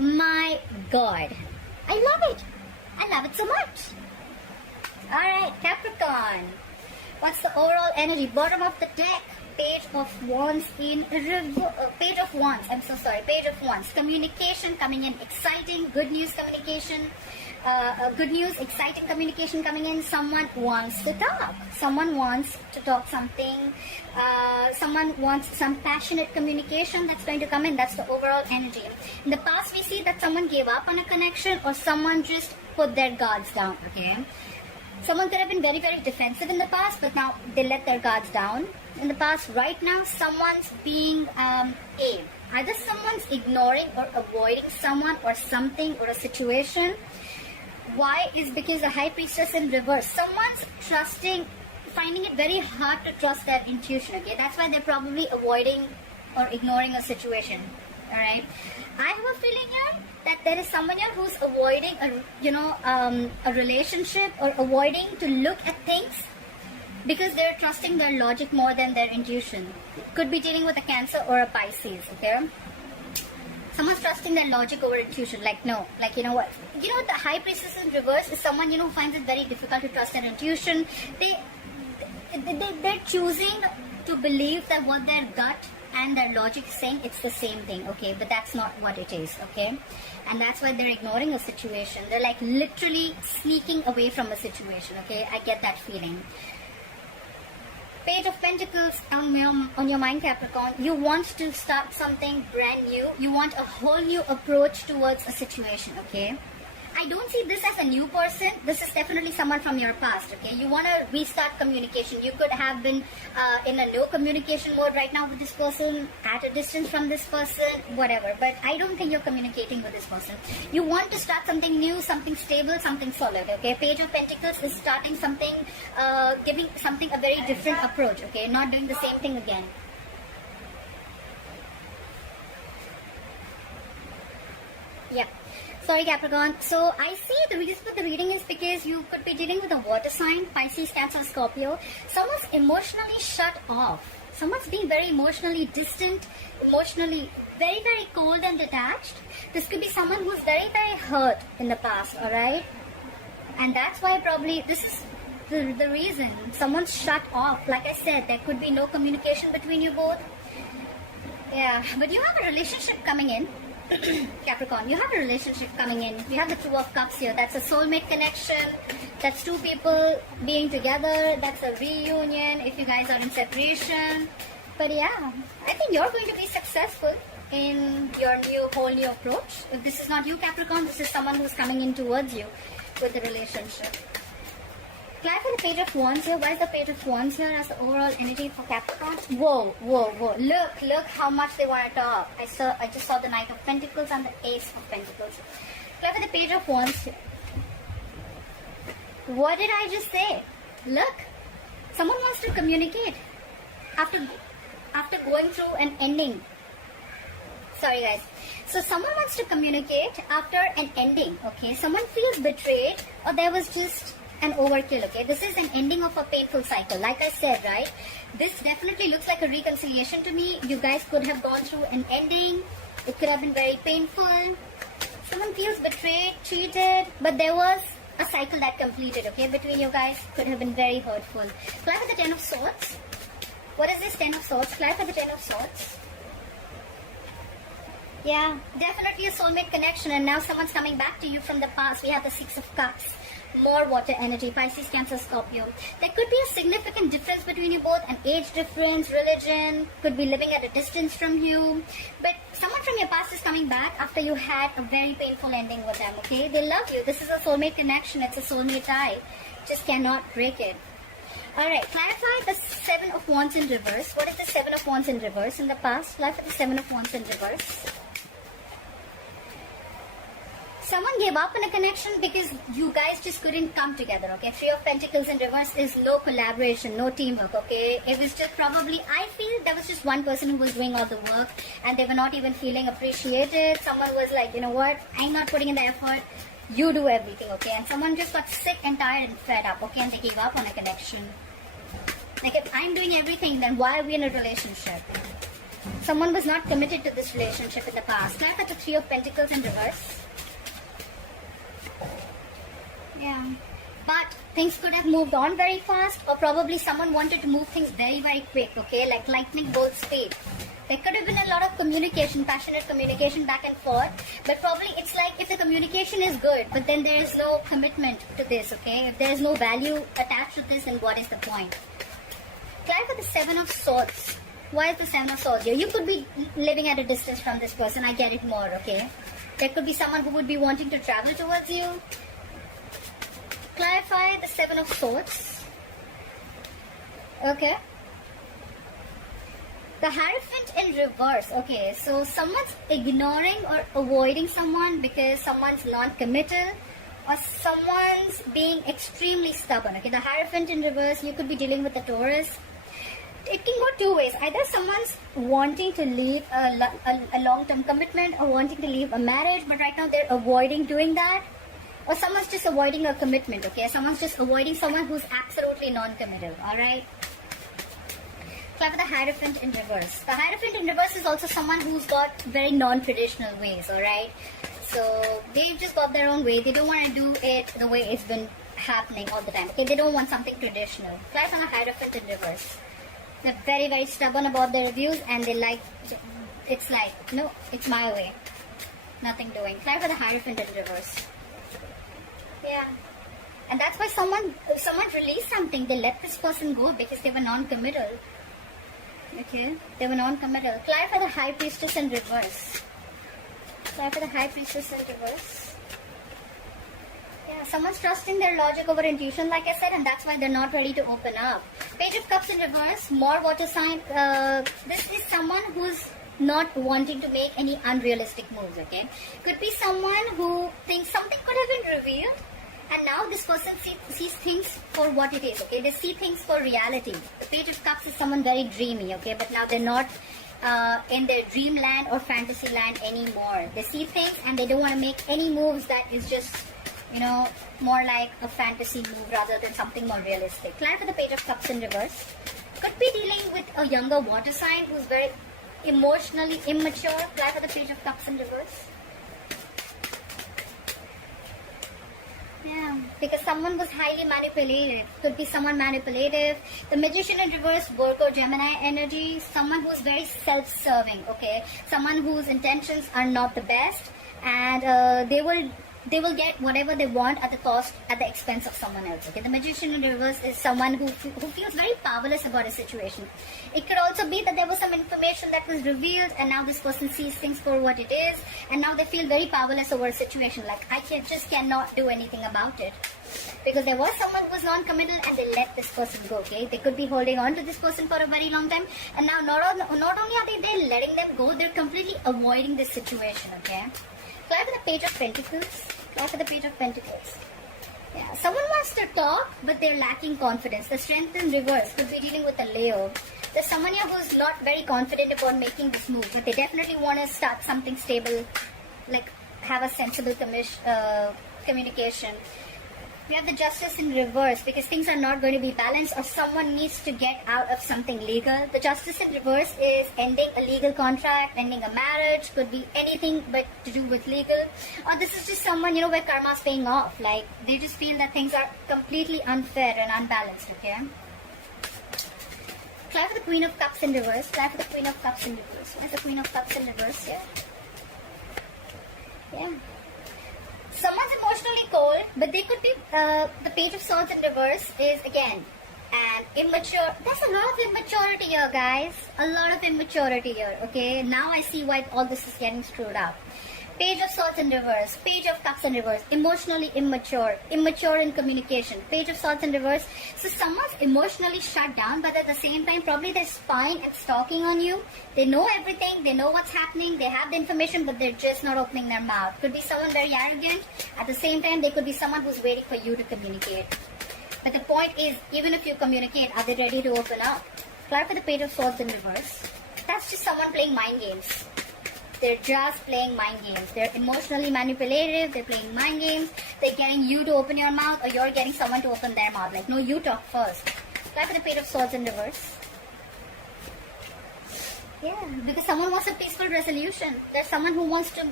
my God. I love it. I love it so much. Alright, Capricorn. What's the overall energy? Bottom of the deck. Page of Wands in Page of Wands. I'm so sorry. Page of Wands. Communication coming in. Exciting. Good news communication. Good news. Exciting communication coming in. Someone wants to talk. Someone wants to talk something. Someone wants some passionate communication that's going to come in. That's the overall energy. In the past, we see that someone gave up on a connection or someone just put their guards down. Okay. Someone could have been very, very defensive in the past, but now they let their guards down. In the past, right now, someone's being either someone's ignoring or avoiding someone or something or a situation. Why? Is because the High Priestess in reverse. Someone's finding it very hard to trust their intuition. Okay, that's why they're probably avoiding or ignoring a situation. All right. I have a feeling here that there is someone here who's avoiding a relationship or avoiding to look at things because they're trusting their logic more than their intuition. Could be dealing with a Cancer or a Pisces. Okay. Someone's trusting their logic over intuition. Like, no, like, you know what? You know what? The High Priestess in reverse is someone, who finds it very difficult to trust their intuition. They're choosing to believe that what their gut and their logic is saying, it's the same thing, okay? But that's not what it is, okay? And that's why they're ignoring a situation. They're like literally sneaking away from a situation, okay? I get that feeling. Page of Pentacles on your mind, Capricorn. You want to start something brand new. You want a whole new approach towards a situation, okay? I don't see this as a new person. This is definitely someone from your past, okay? You want to restart communication. You could have been in a no communication mode right now with this person, at a distance from this person, whatever. But I don't think you're communicating with this person. You want to start something new, something stable, something solid, okay? Page of Pentacles is starting something, giving something a very different approach, okay? Not doing the same thing again. Yeah. Sorry, Capricorn. So I see the reason for the reading is because you could be dealing with a water sign, Pisces, Cancer, Scorpio. Someone's emotionally shut off. Someone's being very emotionally distant, emotionally very, very cold and detached. This could be someone who's very, very hurt in the past, alright? And that's why probably this is the reason. Someone's shut off. Like I said, there could be no communication between you both. Yeah, but you have a relationship coming in. Capricorn, you have a relationship coming in. You have the Two of Cups here. That's a soulmate connection. That's two people being together. That's a reunion if you guys are in separation. But yeah, I think you're going to be successful in your whole new approach. If this is not you, Capricorn, this is someone who's coming in towards you with the relationship. Clarify the Page of Wands here. Why is the Page of Wands here as the overall energy for Capricorn? Whoa, whoa, whoa. Look how much they want to talk. I just saw the Knight of Pentacles and the Ace of Pentacles. Clarify the Page of Wands here. What did I just say? Look, someone wants to communicate after going through an ending. Sorry, guys. So someone wants to communicate after an ending, okay? Someone feels betrayed or there was just an overkill, okay? This is an ending of a painful cycle. Like I said, right? This definitely looks like a reconciliation to me. You guys could have gone through an ending. It could have been very painful. Someone feels betrayed, cheated, but there was a cycle that completed, okay? Between you guys could have been very hurtful. Clarify the Ten of Swords. What is this Ten of Swords? Clarify the Ten of Swords. Yeah, definitely a soulmate connection, and now someone's coming back to you from the past. We have the Six of Cups. More water energy, Pisces, Cancer, Scorpio. There could be a significant difference between you both, an age difference, religion, could be living at a distance from you. But someone from your past is coming back after you had a very painful ending with them, okay? They love you. This is a soulmate connection. It's a soulmate tie. Just cannot break it. Alright, clarify the Seven of Wands in reverse. What is the Seven of Wands in reverse in the past? Clarify the Seven of Wands in reverse. Someone gave up on a connection because you guys just couldn't come together, okay? Three of Pentacles in reverse is no collaboration, no teamwork, okay? It was just probably, I feel there was just one person who was doing all the work and they were not even feeling appreciated. Someone was like, you know what? I'm not putting in the effort. You do everything, okay? And someone just got sick and tired and fed up, okay? And they gave up on a connection. Like, if I'm doing everything, then why are we in a relationship? Someone was not committed to this relationship in the past. Clarify the Three of Pentacles in reverse. Yeah. But things could have moved on very fast, or probably someone wanted to move things very, very quick, okay? Like lightning bolt speed. There could have been a lot of communication, passionate communication back and forth, but probably it's like if the communication is good, but then there is no commitment to this, okay? If there is no value attached to this, then what is the point? Clarify the Seven of Swords. Why is the Seven of Swords here? You could be living at a distance from this person, I get it more, okay? There could be someone who would be wanting to travel towards you. Clarify the Seven of Swords. Okay. The Hierophant in reverse. Okay, so someone's ignoring or avoiding someone because someone's non-committal, or someone's being extremely stubborn. Okay, the Hierophant in reverse, you could be dealing with a Taurus. It can go two ways. Either someone's wanting to leave a long-term commitment or wanting to leave a marriage, but right now they're avoiding doing that. Or someone's just avoiding a commitment, okay? Someone's just avoiding someone who's absolutely non-committal, alright? Clarify the Hierophant in reverse. The Hierophant in reverse is also someone who's got very non-traditional ways, alright? So, they've just got their own way. They don't want to do it the way it's been happening all the time, okay? They don't want something traditional. Clarify the Hierophant in reverse. They're very, very stubborn about their views, and they like, it's like, no, it's my way. Nothing doing. Clarify the Hierophant in reverse. Yeah. And that's why someone released something. They let this person go because they were non-committal. Okay? They were non-committal. Clarify the High Priestess in reverse. Clarify the High Priestess in reverse. Yeah, someone's trusting their logic over intuition, like I said, and that's why they're not ready to open up. Page of Cups in reverse. More water sign. This is someone who's not wanting to make any unrealistic moves, okay? Could be someone who thinks something could have been revealed, and now this person sees things for what it is, okay? They see things for reality. The Page of Cups is someone very dreamy, okay? But now they're not in their dreamland or fantasy land anymore. They see things and they don't want to make any moves that is just, you know, more like a fantasy move rather than something more realistic. Clarify the Page of Cups in reverse. Could be dealing with a younger water sign who's very emotionally immature. Clarify the Page of Cups in reverse. Yeah, because someone was highly manipulative. Could be someone manipulative. The Magician in reverse, Virgo, Gemini energy. Someone who's very self-serving, okay? Someone whose intentions are not the best, and they will get whatever they want at the expense of someone else, okay? The Magician in reverse is someone who feels very powerless about a situation. It could also be that there was some information that was revealed, and now this person sees things for what it is, and now they feel very powerless over a situation, like I just cannot do anything about it. Because there was someone who was non-committal and they let this person go, okay? They could be holding on to this person for a very long time, and now not only are they letting them go, they're completely avoiding this situation, okay? Clarify the Page of Pentacles. Clarify the Page of Pentacles. Yeah, someone wants to talk, but they're lacking confidence. The Strength in reverse could be dealing with a Leo. There's someone here who's not very confident about making this move, but they definitely want to start something stable, like have a sensible communication. We have the Justice in reverse because things are not going to be balanced, or someone needs to get out of something legal. The Justice in reverse is ending a legal contract, ending a marriage, could be anything but to do with legal. Or this is just someone, you know, where karma's paying off. Like, they just feel that things are completely unfair and unbalanced, okay? Clarify the Queen of Cups in reverse. Clarify the Queen of Cups in reverse. Where's the Queen of Cups in reverse here? Yeah. Someone's emotionally cold, but they could be, the Page of Swords in reverse is, again, an immature. There's a lot of immaturity here, guys. A lot of immaturity here, okay? Now I see why all this is getting screwed up. Page of Swords in reverse, Page of Cups in reverse, emotionally immature, immature in communication, Page of Swords in reverse. So someone's emotionally shut down, but at the same time, probably they're spying and stalking on you. They know everything, they know what's happening, they have the information, but they're just not opening their mouth. Could be someone very arrogant. At the same time, they could be someone who's waiting for you to communicate. But the point is, even if you communicate, are they ready to open up? Clarify the Page of Swords in reverse. That's just someone playing mind games. They're just playing mind games. They're emotionally manipulative. They're playing mind games. They're getting you to open your mouth, or you're getting someone to open their mouth. Like, no, you talk first. Clarify the Page of Swords in reverse. Yeah, because someone wants a peaceful resolution. There's someone who wants to,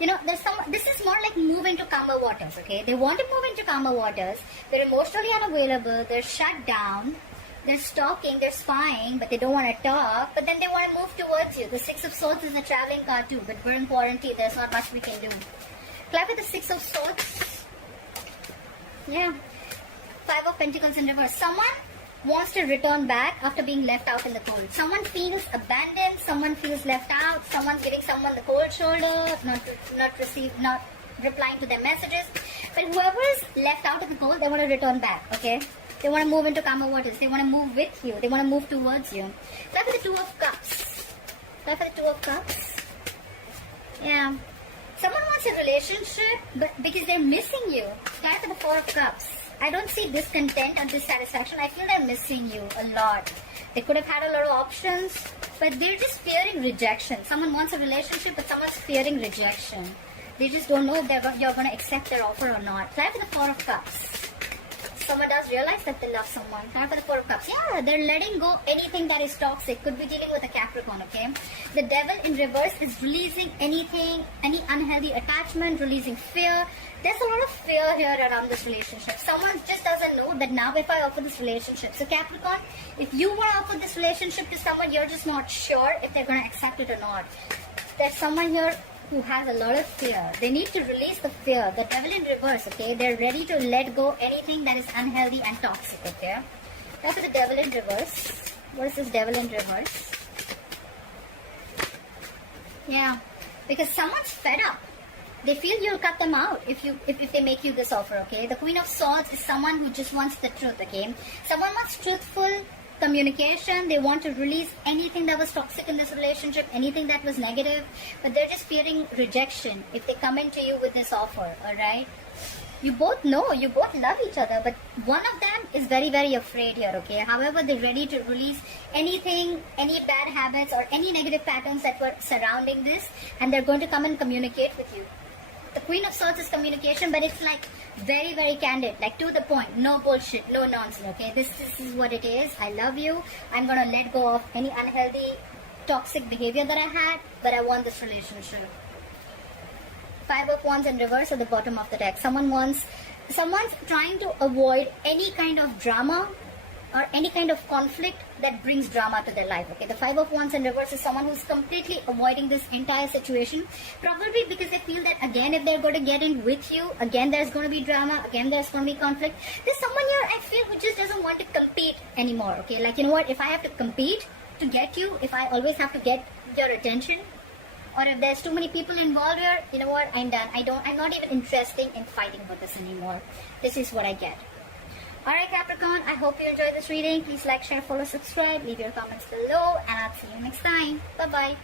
this is more like move into calmer waters, okay? They want to move into calmer waters. They're emotionally unavailable. They're shut down. They're stalking. They're spying, but they don't want to talk. But then they want to move towards you. The Six of Swords is a traveling card too, but we're in quarantine. There's not much we can do. Clap with the Six of Swords. Yeah. Five of Pentacles in reverse. Someone wants to return back after being left out in the cold. Someone feels abandoned. Someone feels left out. Someone's giving someone the cold shoulder, not replying to their messages. But whoever is left out in the cold, they want to return back, okay? They want to move into calmer waters. They want to move with you. They want to move towards you. Clap for the Two of Cups. Clap for the Two of Cups. Yeah. Someone wants a relationship, but because they're missing you. Clap for the Four of Cups. I don't see discontent or dissatisfaction. I feel they're missing you a lot. They could have had a lot of options, but they're just fearing rejection. Someone wants a relationship, but someone's fearing rejection. They just don't know if you're going to accept their offer or not. Try for the Four of Cups. Someone does realize that they love someone. Try for the Four of Cups. Yeah, they're letting go anything that is toxic. Could be dealing with a Capricorn, okay? The Devil in reverse is releasing anything, any unhealthy attachment, releasing fear. There's a lot of fear here around this relationship. Someone just doesn't know that now if I offer this relationship. So Capricorn, if you want to offer this relationship to someone, you're just not sure if they're going to accept it or not. There's someone here who has a lot of fear. They need to release the fear. The Devil in reverse, okay? They're ready to let go anything that is unhealthy and toxic, okay? Now for the Devil in reverse. What is this Devil in reverse? Yeah, because someone's fed up. They feel you'll cut them out if they make you this offer, okay? The Queen of Swords is someone who just wants the truth, okay? Someone wants truthful communication. They want to release anything that was toxic in this relationship, anything that was negative, but they're just fearing rejection if they come into you with this offer, alright? You both know, you both love each other, but one of them is very, very afraid here, okay? However, they're ready to release anything, any bad habits or any negative patterns that were surrounding this, and they're going to come and communicate with you. The Queen of Swords is communication, but it's like very, very candid, like to the point, no bullshit, no nonsense, okay? This is what it is. I love you. I'm going to let go of any unhealthy, toxic behavior that I had, but I want this relationship. Five of Wands in reverse at the bottom of the deck. Someone's trying to avoid any kind of drama or any kind of conflict that brings drama to their life, okay? The Five of Wands in reverse is someone who's completely avoiding this entire situation, probably because they feel that, again, if they're going to get in with you, again, there's going to be drama, again, there's going to be conflict. There's someone here, I feel, who just doesn't want to compete anymore, okay? Like, you know what, if I have to compete to get you, if I always have to get your attention, or if there's too many people involved here, you know what, I'm done. I'm not even interested in fighting with this anymore. This is what I get. Alright Capricorn, I hope you enjoyed this reading. Please like, share, follow, subscribe, leave your comments below, and I'll see you next time. Bye-bye.